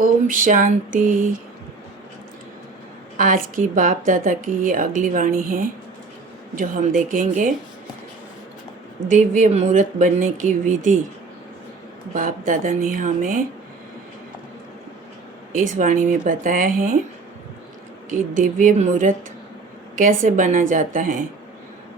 ओम शांति। आज की बाप दादा की ये अगली वाणी है जो हम देखेंगे। दिव्य मूर्त बनने की विधि बाप दादा ने हमें इस वाणी में बताया है कि दिव्य मूर्त कैसे बना जाता है,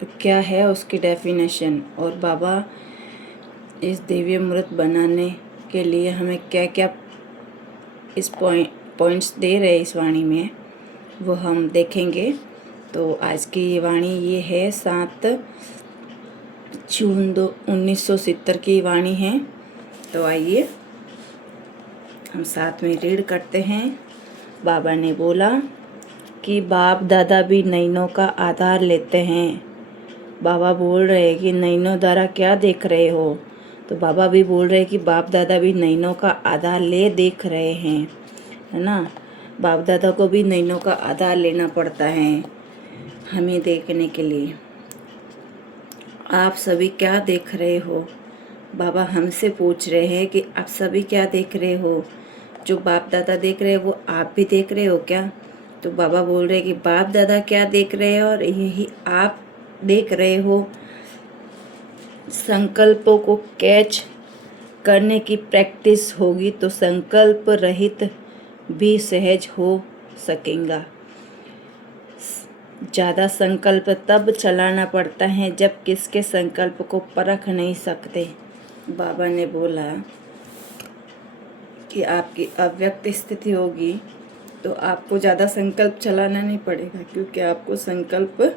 तो क्या है उसकी डेफिनेशन, और बाबा इस दिव्य मूर्त बनाने के लिए हमें क्या क्या इस पॉइंट्स दे रहे इस वाणी में, वो हम देखेंगे। तो आज की ये वाणी ये है 7 जून 1970 की वाणी है। तो आइए हम साथ में रीड करते हैं। बाबा ने बोला कि बाप दादा भी नैनों का आधार लेते हैं। बाबा बोल रहे हैं कि नैनों द्वारा क्या देख रहे हो, तो बाबा भी बोल रहे हैं कि बाप दादा भी नैनों का आधार ले देख रहे हैं, है ना। बाप दादा को भी नैनों का आधार लेना पड़ता है हमें देखने के लिए। आप सभी क्या देख रहे हो? बाबा हमसे पूछ रहे हैं कि आप सभी क्या देख रहे हो? जो बाप दादा देख रहे हैं वो आप भी देख रहे हो क्या? तो बाबा बोल रहे हैं कि बाप दादा क्या देख रहे हैं और यही आप देख रहे हो। संकल्पों को कैच करने की प्रैक्टिस होगी तो संकल्प रहित भी सहज हो सकेगा। ज़्यादा संकल्प तब चलाना पड़ता है जब किसके संकल्प को परख नहीं सकते। बाबा ने बोला कि आपकी अव्यक्त स्थिति होगी तो आपको ज़्यादा संकल्प चलाना नहीं पड़ेगा, क्योंकि आपको संकल्प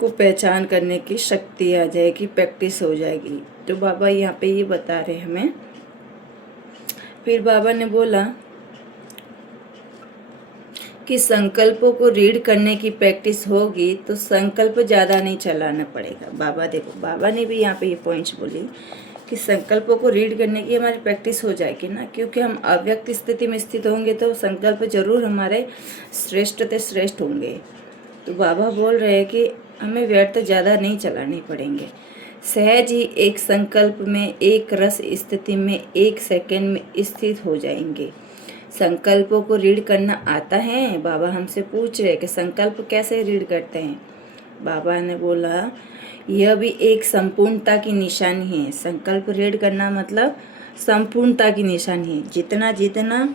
को पहचान करने की शक्ति आ जाएगी, प्रैक्टिस हो जाएगी। तो बाबा यहाँ पे ये बता रहे हमें। फिर बाबा ने बोला कि संकल्पों को रीड करने की प्रैक्टिस होगी तो संकल्प ज़्यादा नहीं चलाना पड़ेगा। बाबा देखो, बाबा ने भी यहाँ पे ये पॉइंट्स बोली कि संकल्पों को रीड करने की हमारी प्रैक्टिस हो जाएगी ना, क्योंकि हम अव्यक्त स्थिति में स्थित होंगे तो संकल्प जरूर हमारे श्रेष्ठ से श्रेष्ठ होंगे। तो बाबा बोल रहे हैं कि हमें व्यर्थ ज़्यादा नहीं चलाने पड़ेंगे। सहज ही एक संकल्प में, एक रस स्थिति में, 1 सेकंड में स्थित हो जाएंगे। संकल्पों को रीड करना आता है? बाबा हमसे पूछ रहे कि संकल्प कैसे रीड करते हैं। बाबा ने बोला यह भी एक संपूर्णता की निशानी है। संकल्प रीड करना मतलब संपूर्णता की निशानी है। जितना जितना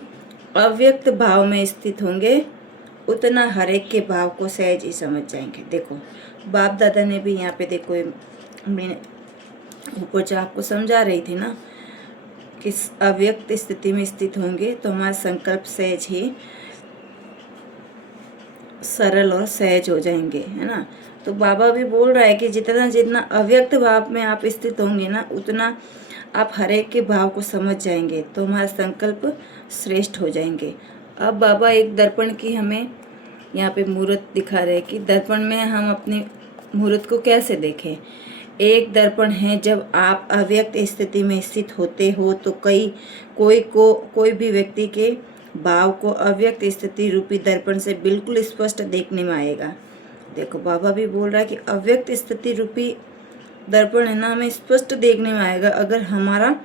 अव्यक्त भाव में स्थित होंगे उतना हर एक के भाव को सहज ही समझ जाएंगे। देखो बाप दादा ने भी यहाँ पे देखो, मैंने ऊपर जो आपको समझा रही थी ना कि अव्यक्त स्थिति में स्थित होंगे तो हमारा संकल्प सहज ही सरल और सहज हो जाएंगे, है ना। तो बाबा भी बोल रहा है कि जितना जितना अव्यक्त भाव में आप स्थित होंगे ना उतना आप हर एक के भाव को समझ जाएंगे, तो हमारा संकल्प श्रेष्ठ हो जाएंगे। अब बाबा एक दर्पण की हमें यहाँ पे मूर्त दिखा रहे हैं कि दर्पण में हम अपनी मूर्त को कैसे देखें। एक दर्पण है जब आप अव्यक्त स्थिति में स्थित होते हो तो कोई भी व्यक्ति के भाव को अव्यक्त स्थिति रूपी दर्पण से बिल्कुल स्पष्ट देखने में आएगा। देखो बाबा भी बोल रहा है कि अव्यक्त स्थिति रूपी दर्पण है ना, हमें स्पष्ट देखने में आएगा अगर हमारा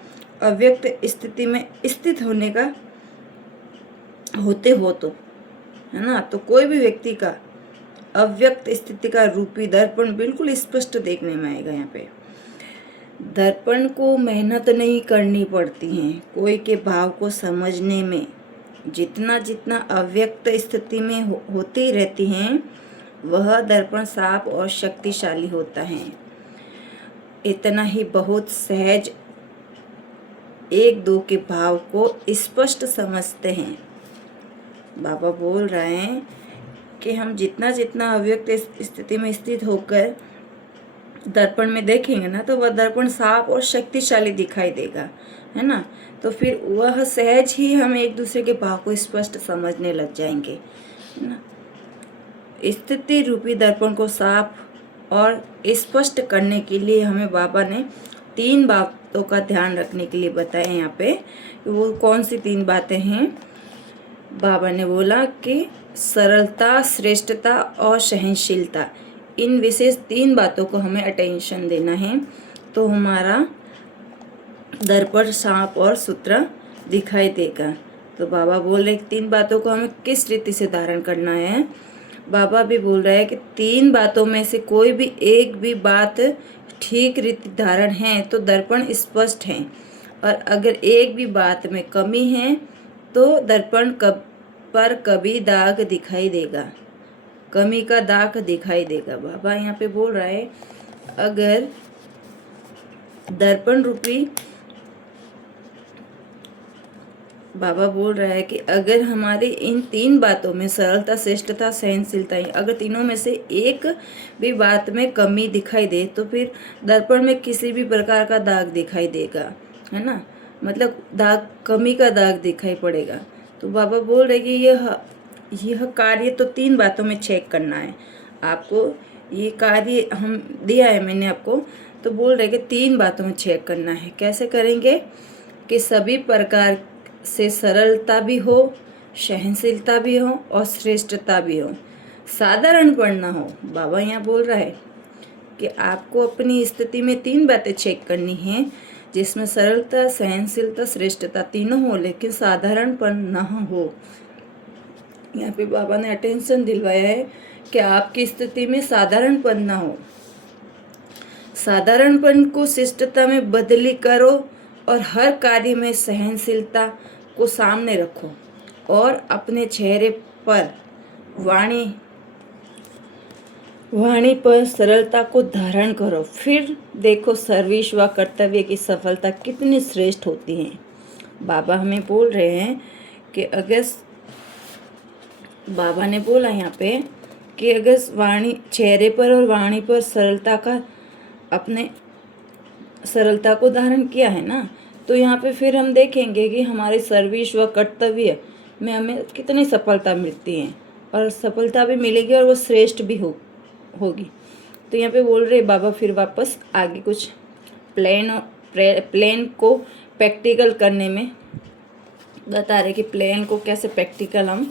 अव्यक्त स्थिति में स्थित होने का होते हो तो, है ना। तो कोई भी व्यक्ति का अव्यक्त स्थिति का रूपी दर्पण बिल्कुल स्पष्ट देखने में आएगा। यहाँ पे दर्पण को मेहनत नहीं करनी पड़ती है कोई के भाव को समझने में। जितना जितना अव्यक्त स्थिति में होती रहती हैं वह दर्पण साफ और शक्तिशाली होता है। इतना ही बहुत सहज एक दो के भाव को स्पष्ट समझते हैं। बाबा बोल रहे हैं कि हम जितना जितना अव्यक्त स्थिति में स्थित होकर दर्पण में देखेंगे ना तो वह दर्पण साफ और शक्तिशाली दिखाई देगा, है ना। तो फिर वह सहज ही हम एक दूसरे के भाव को स्पष्ट समझने लग जाएंगे, है ना। स्थिति रूपी दर्पण को साफ और स्पष्ट करने के लिए हमें बाबा ने 3 बातों का ध्यान रखने के लिए बताया। यहाँ पे वो कौन सी 3 बातें हैं? बाबा ने बोला कि सरलता, श्रेष्ठता और सहनशीलता, इन विशेष 3 बातों को हमें अटेंशन देना है तो हमारा दर्पण साफ और सुथरा दिखाई देगा। तो बाबा बोल रहे कि 3 बातों को हमें किस रीति से धारण करना है। बाबा भी बोल रहे हैं कि 3 बातों में से कोई भी एक भी बात ठीक रीति धारण है तो दर्पण स्पष्ट है, और अगर एक भी बात में कमी है तो दर्पण पर कभी दाग दिखाई देगा, कमी का दाग दिखाई देगा। बाबा यहाँ पे बोल रहा है अगर दर्पण रूपी, बाबा बोल रहा है कि अगर हमारी इन 3 बातों में सरलता, श्रेष्ठता, सहनशीलता, अगर तीनों में से एक भी बात में कमी दिखाई दे तो फिर दर्पण में किसी भी प्रकार का दाग दिखाई देगा, है ना, मतलब दाग, कमी का दाग दिखाई पड़ेगा। तो बाबा बोल रहे कि यह कार्य तो 3 बातों में चेक करना है आपको, ये कार्य हम दिया है मैंने आपको, तो बोल रहे कि 3 बातों में चेक करना है। कैसे करेंगे कि सभी प्रकार से सरलता भी हो, सहनशीलता भी हो और श्रेष्ठता भी हो, साधारणपन ना हो। बाबा यहाँ बोल रहा है कि आपको अपनी स्थिति में 3 बातें चेक करनी है, जिसमें सरलता, सहनशीलता, श्रेष्ठता तीनों हो, लेकिन साधारणपन ना हो। यहाँ पे बाबा ने अटेंशन दिलवाया है कि आपकी स्थिति में साधारणपन ना हो, साधारणपन को शिष्टता में बदली करो और हर कार्य में सहनशीलता को सामने रखो और अपने चेहरे पर, वाणी पर सरलता को धारण करो। फिर देखो सर्विस व कर्तव्य की सफलता कितनी श्रेष्ठ होती है। बाबा हमें बोल रहे हैं कि अगर, बाबा ने बोला यहाँ पे कि अगर वाणी, चेहरे पर और वाणी पर सरलता का, अपने सरलता को धारण किया है ना, तो यहाँ पे फिर हम देखेंगे कि हमारे सर्विस व कर्तव्य में हमें कितनी सफलता मिलती है, और सफलता भी मिलेगी और वो श्रेष्ठ भी होगी। तो यहाँ पे बोल रहे बाबा फिर वापस आगे कुछ प्लान को प्रैक्टिकल करने में बता रहे कि प्लान को कैसे प्रैक्टिकल हम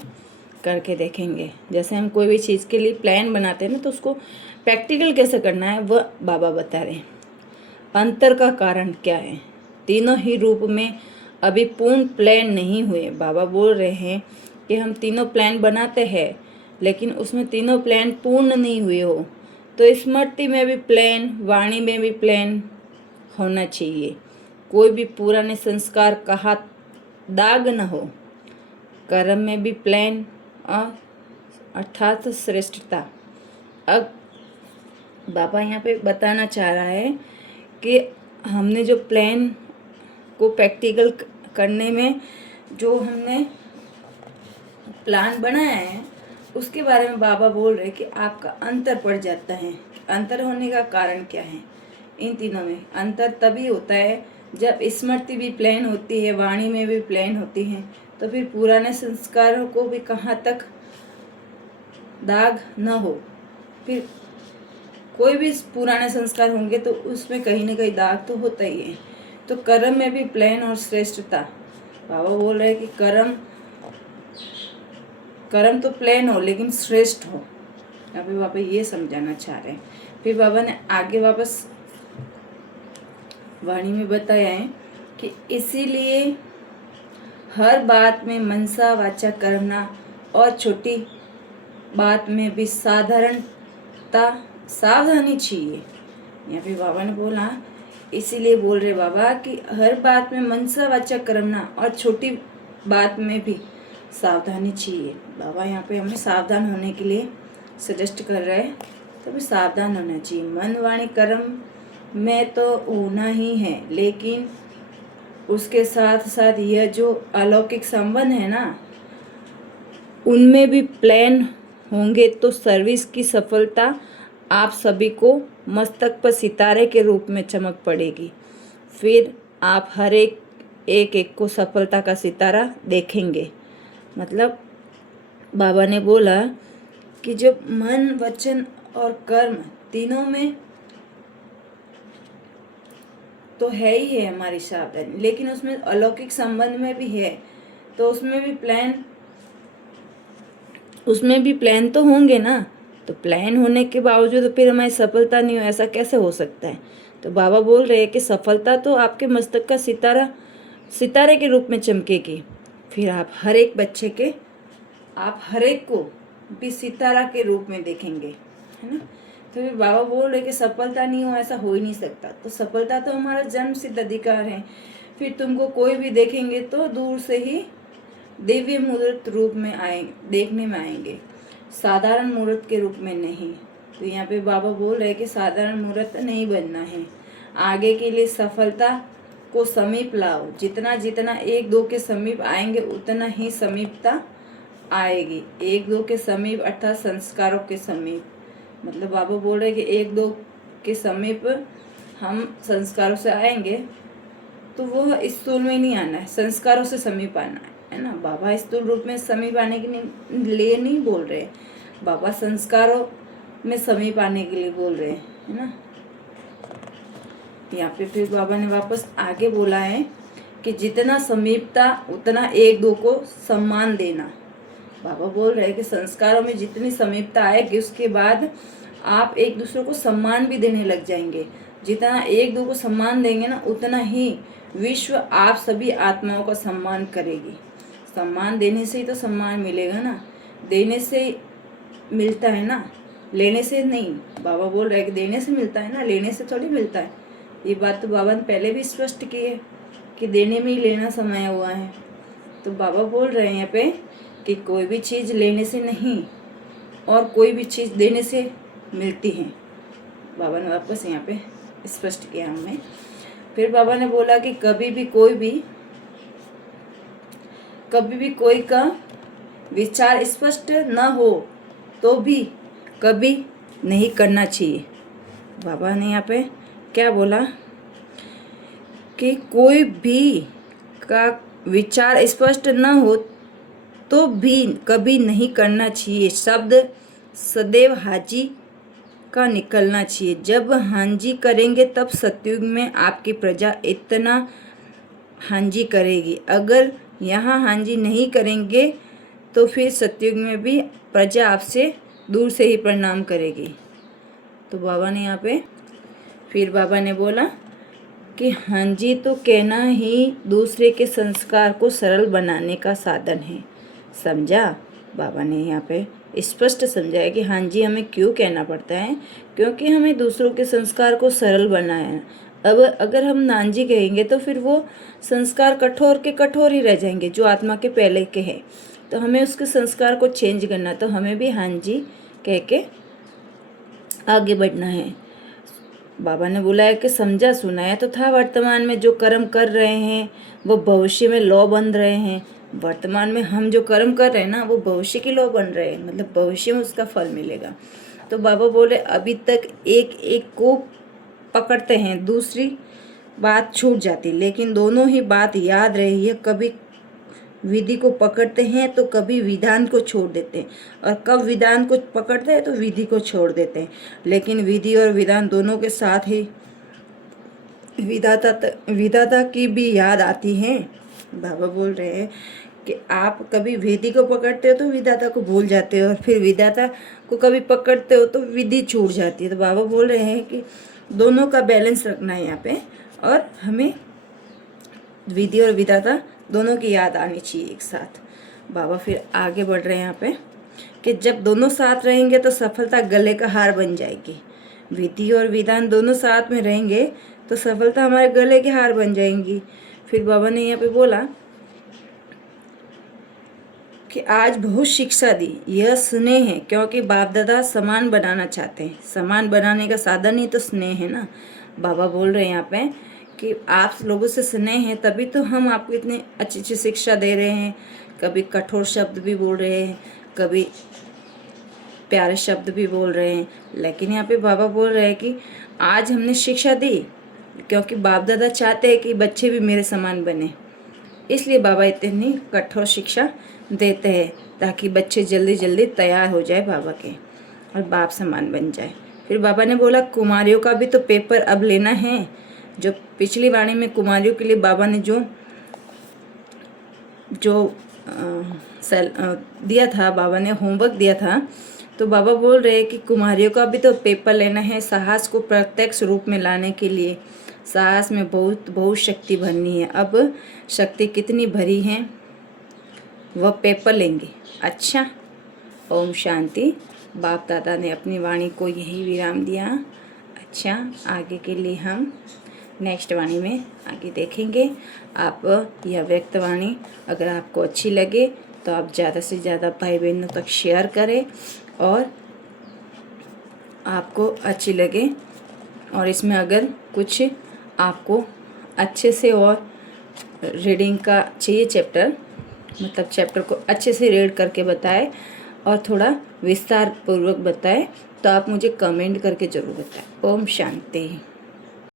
करके देखेंगे। जैसे हम कोई भी चीज़ के लिए प्लान बनाते हैं ना, तो उसको प्रैक्टिकल कैसे करना है वह बाबा बता रहे हैं। अंतर का कारण क्या है, तीनों ही रूप में अभी पूर्ण प्लान नहीं हुए। बाबा बोल रहे हैं कि हम तीनों प्लान बनाते हैं लेकिन उसमें तीनों प्लान पूर्ण नहीं हुए हो, तो स्मृति में भी प्लान, वाणी में भी प्लान होना चाहिए। कोई भी पुराने संस्कार का दाग न हो, कर्म में भी प्लान अर्थात श्रेष्ठता। अब बाबा यहाँ पे बताना चाह रहा है कि हमने जो प्लान को प्रैक्टिकल करने में जो हमने प्लान बनाया है उसके बारे में बाबा बोल रहे कि आपका अंतर पड़ जाता है। अंतर होने का कारण क्या है, इन तीनों में अंतर तभी होता है जब स्मृति भी प्लान होती है, वाणी में भी प्लान होती है, तो फिर पुराने संस्कारों को भी कहाँ तक दाग न हो। फिर कोई भी पुराने संस्कार होंगे तो उसमें कहीं ना कहीं दाग तो होता ही है। तो कर्म में भी प्लान और श्रेष्ठता, बाबा बोल रहे हैं कि कर्म तो प्लान हो लेकिन श्रेष्ठ हो। अभी बाबा ये समझाना चाह रहे हैं। फिर बाबा ने आगे वापस वाणी में बताया है कि इसीलिए हर बात में मनसा वाचा करना और छोटी बात में भी सावधानी चाहिए। यहाँ पे बाबा ने बोला, इसीलिए बोल रहे बाबा कि हर बात में मनसा वाचा करना और छोटी बात में भी सावधानी चाहिए। बाबा यहाँ पे हमें सावधान होने के लिए सजेस्ट कर रहे हैं, तो भी सावधान होना चाहिए। मन वाणी कर्म में तो होना ही है, लेकिन उसके साथ साथ यह जो अलौकिक संबंध है ना, उनमें भी प्लान होंगे तो सर्विस की सफलता आप सभी को मस्तक पर सितारे के रूप में चमक पड़ेगी। फिर आप हर एक को सफलता का सितारा देखेंगे। मतलब बाबा ने बोला कि जब मन, वचन और कर्म तीनों में तो है ही है हमारी सावधानी, लेकिन उसमें अलौकिक संबंध में भी है, तो उसमें भी प्लान तो होंगे ना। तो प्लान होने के बावजूद फिर हमारी सफलता नहीं हो, ऐसा कैसे हो सकता है। तो बाबा बोल रहे हैं कि सफलता तो आपके मस्तक का सितारे के रूप में चमकेगी। फिर आप हर एक बच्चे के, आप हर एक को भी सितारा के रूप में देखेंगे, है ना। तो फिर बाबा बोल रहे कि सफलता नहीं हो, ऐसा हो ही नहीं सकता। तो सफलता तो हमारा जन्म सिद्ध अधिकार है। फिर तुमको कोई भी देखेंगे तो दूर से ही दिव्य मूर्त रूप में देखने में आएंगे, साधारण मूर्त के रूप में नहीं। तो यहाँ पे बाबा बोल रहे कि साधारण मूर्त नहीं बनना है। आगे के लिए सफलता को समीप लाओ। जितना जितना एक दो के समीप आएंगे उतना ही समीपता आएगी। एक दो के समीप अर्थात संस्कारों के समीप, मतलब बाबा बोल रहे कि एक दो के समीप हम संस्कारों से आएंगे तो वो स्थूल में नहीं आना है, संस्कारों से समीप आना है ना। बाबा स्थूल रूप में समीप आने के लिए नहीं बोल रहे, बाबा संस्कारों में समीप आने के लिए बोल रहे हैं, है ना। यहाँ पे फिर बाबा ने वापस आगे बोला है कि जितना समीपता उतना एक दो को सम्मान देना। बाबा बोल रहे हैं कि संस्कारों में जितनी समीपता आएगी उसके बाद आप एक दूसरे को सम्मान भी देने लग जाएंगे। जितना एक दो को सम्मान देंगे ना उतना ही विश्व आप सभी आत्माओं का सम्मान करेगी। सम्मान देने से ही तो सम्मान मिलेगा ना, देने से मिलता है ना, लेने से नहीं। बाबा बोल रहे हैं कि देने से मिलता है ना, लेने से थोड़ी मिलता है। ये बात तो बाबा ने पहले भी स्पष्ट की है कि देने में ही लेना समाया हुआ है। तो बाबा बोल रहे हैं यहाँ पे कि कोई भी चीज़ लेने से नहीं और कोई भी चीज़ देने से मिलती है। बाबा ने वापस यहाँ पे स्पष्ट किया हमें। फिर बाबा ने बोला कि कभी भी कोई का विचार स्पष्ट न हो तो भी कभी नहीं करना चाहिए। बाबा ने यहाँ पे क्या बोला कि कोई भी का विचार स्पष्ट न हो तो भी कभी नहीं करना चाहिए। शब्द सदैव हाजी का निकलना चाहिए। जब हांजी करेंगे तब सतयुग में आपकी प्रजा इतना हांजी करेगी। अगर यहाँ हांजी नहीं करेंगे तो फिर सतयुग में भी प्रजा आपसे दूर से ही प्रणाम करेगी। तो बाबा ने यहाँ पे फिर बाबा ने बोला कि हांजी तो कहना ही दूसरे के संस्कार को सरल बनाने का साधन है। समझा? बाबा ने यहाँ पे स्पष्ट समझाया कि हांजी हमें क्यों कहना पड़ता है, क्योंकि हमें दूसरों के संस्कार को सरल बनाना है। अब अगर हम नांजी कहेंगे तो फिर वो संस्कार कठोर के कठोर ही रह जाएंगे जो आत्मा के पहले के हैं। तो हमें उसके संस्कार को चेंज करना, तो हमें भी हांजी कह के आगे बढ़ना है। बाबा ने बोला है कि समझा सुनाया तो था, वर्तमान में जो कर्म कर रहे हैं वो भविष्य में लौ बन रहे हैं। वर्तमान में हम जो कर्म कर रहे हैं ना वो भविष्य की लौ बन रहे हैं, मतलब भविष्य में उसका फल मिलेगा। तो बाबा बोले अभी तक एक एक को पकड़ते हैं, दूसरी बात छूट जाती, लेकिन दोनों ही बात याद रही है। कभी विधि को पकड़ते हैं तो कभी विधान को छोड़ देते हैं, और कब विधान को पकड़ते हैं तो विधि को छोड़ देते हैं। लेकिन विधि और विधान दोनों के साथ ही विधाता की भी याद आती है। बाबा बोल रहे हैं कि आप कभी विधि को पकड़ते हो तो विधाता को भूल जाते हो, और फिर विधाता को कभी पकड़ते हो तो विधि छूट जाती है। तो बाबा बोल रहे हैं कि दोनों का बैलेंस रखना है यहाँ पे, और हमें विधि और विधाता दोनों की याद आनी चाहिए एक साथ। बाबा फिर आगे बढ़ रहे हैं यहाँ पे कि जब दोनों साथ रहेंगे तो सफलता गले का हार बन जाएगी। विधि और विधान दोनों साथ में रहेंगे तो सफलता हमारे गले के हार बन जाएंगी। फिर बाबा ने यहाँ पे बोला कि आज बहुत शिक्षा दी, यह स्नेह है, क्योंकि बाप दादा समान बनाना चाहते हैं। समान बनाने का साधन ही तो स्नेह है ना। बाबा बोल रहे हैं यहाँ पे कि आप लोगों से स्नेह है तभी तो हम आपको इतनी अच्छी अच्छी शिक्षा दे रहे हैं। कभी कठोर शब्द भी बोल रहे हैं, कभी प्यारे शब्द भी बोल रहे हैं, लेकिन यहाँ पे बाबा बोल रहे हैं कि आज हमने शिक्षा दी क्योंकि बाप दादा चाहते हैं कि बच्चे भी मेरे समान बने, इसलिए बाबा इतनी कठोर शिक्षा देते हैं ताकि बच्चे जल्दी जल्दी तैयार हो जाए बाबा के और बाप समान बन जाए। फिर बाबा ने बोला कुमारियों का भी तो पेपर अब लेना है। जो पिछली वाणी में कुमारियों के लिए बाबा ने जो दिया था, बाबा ने होमवर्क दिया था, तो बाबा बोल रहे हैं कि कुमारियों का भी तो पेपर लेना है साहस को प्रत्यक्ष रूप में लाने के लिए। साहस में बहुत बहुत शक्ति भरनी है। अब शक्ति कितनी भरी है वह पेपर लेंगे। अच्छा, ओम शांति। बाप दादा ने अपनी वाणी को यही विराम दिया। अच्छा, आगे के लिए हम नेक्स्ट वाणी में आगे देखेंगे। आप यह व्यक्त वाणी अगर आपको अच्छी लगे तो आप ज़्यादा से ज़्यादा भाई बहनों तक शेयर करें, और आपको अच्छी लगे और इसमें अगर कुछ आपको अच्छे से और रीडिंग का चाहिए चैप्टर, मतलब चैप्टर को अच्छे से रीड करके बताए और थोड़ा विस्तार पूर्वक बताए, तो आप मुझे कमेंट करके ज़रूर बताएं। ओम शांति।